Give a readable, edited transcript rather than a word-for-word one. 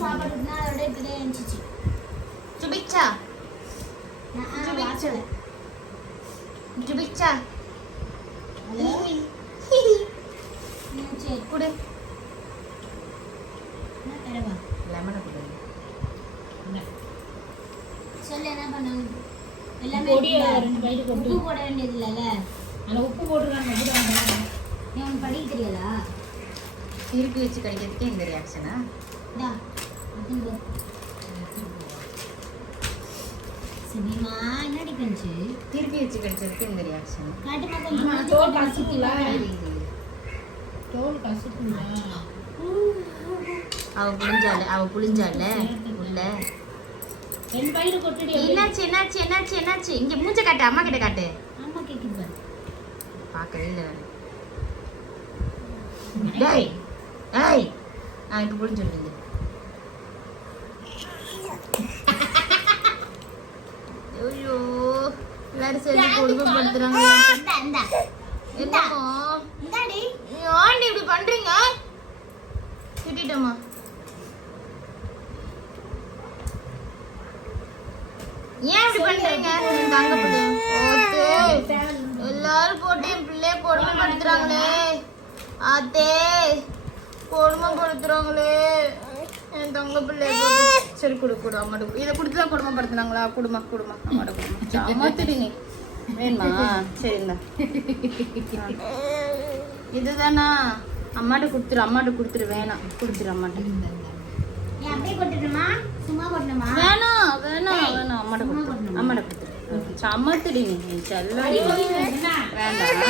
சாப்பாடுனா அதோட இப்படியே இருந்துச்சு. சுபிச்சா சுபிச்சா சரி குடு நான் தரவா லெமனை குடு. சொல்லு என்ன பண்ணணும். எல்லாமே பொடியை 2 பைட்டு கொண்டு உப்பு போட வேண்டியது இல்லைல்ல. அதில் உப்பு போட்டுருக்காங்க. நீ உனக்கு படிக்க தெரியாதா? திருப்பி வச்சு கடிக்கிறதுக்கே இந்த ரியாக்ஷனா? டா அதுன்னு போ. சுபிமா என்னடி பண்ணுச்சு? திருப்பி வச்சு கடிச்சதுக்கு இந்த ரியாக்ஷன். காட்டுமா கொஞ்சம் தோல் கசுக்குல தோல் கசுக்குல அவ புளிஞ்சால உள்ள 2 பைட்டு கொட்டுடி. என்னாச்சு என்னாச்சு என்னாச்சு என்னாச்சு? இங்க மூஞ்ச காட்டு, அம்மா கிட்ட காட்டு. அம்மா கேக்குது பாரு. பார்க்கவே இல்லை. டேய் ஏய் நான் இப்போ புளிஞ்சு சொல்லுங்க. ஐயோ எல்லாரும் சேர்ந்து கொடுமைப்படுத்துறாங்க. இந்தா இந்தா என்னமோ இந்தாடி. ஏன்டி இப்படி பண்றீங்க? திட்டிட்டோமா? ஏன் இப்படி பண்றீங்க? தங்க பிள்ளை எல்லாரும் போட்டு என் பிள்ளைய கொடுமைப்படுத்துறாங்களே. ஆத்தே கொடுமைப்படுத்துறாங்களே என் தங்க பிள்ளைய போட்டு. சரி கொடு கொடு அம்மாட்ட கொடு. இதை கொடுத்துதான் கொடுமைப்படுத்துனாங்களா? குடுமா குடுமா அம்மாட்ட குடுமா. அம்மா திரி நீ வேணுமா? சரி இந்தா இதுதானா? அம்மாட்ட கொடுத்துரு வேணாம் கொடுத்துரு அம்மாட்ட. நீ அப்படியே கொட்டணுமா சும்மா கொட்டணுமா? வேணாம் அம்மாட்ட கொடுத்துரு. அம்மாட்ட கொடுத்துரு. சமத்துடி நீ செல்ல வேண்டாம்.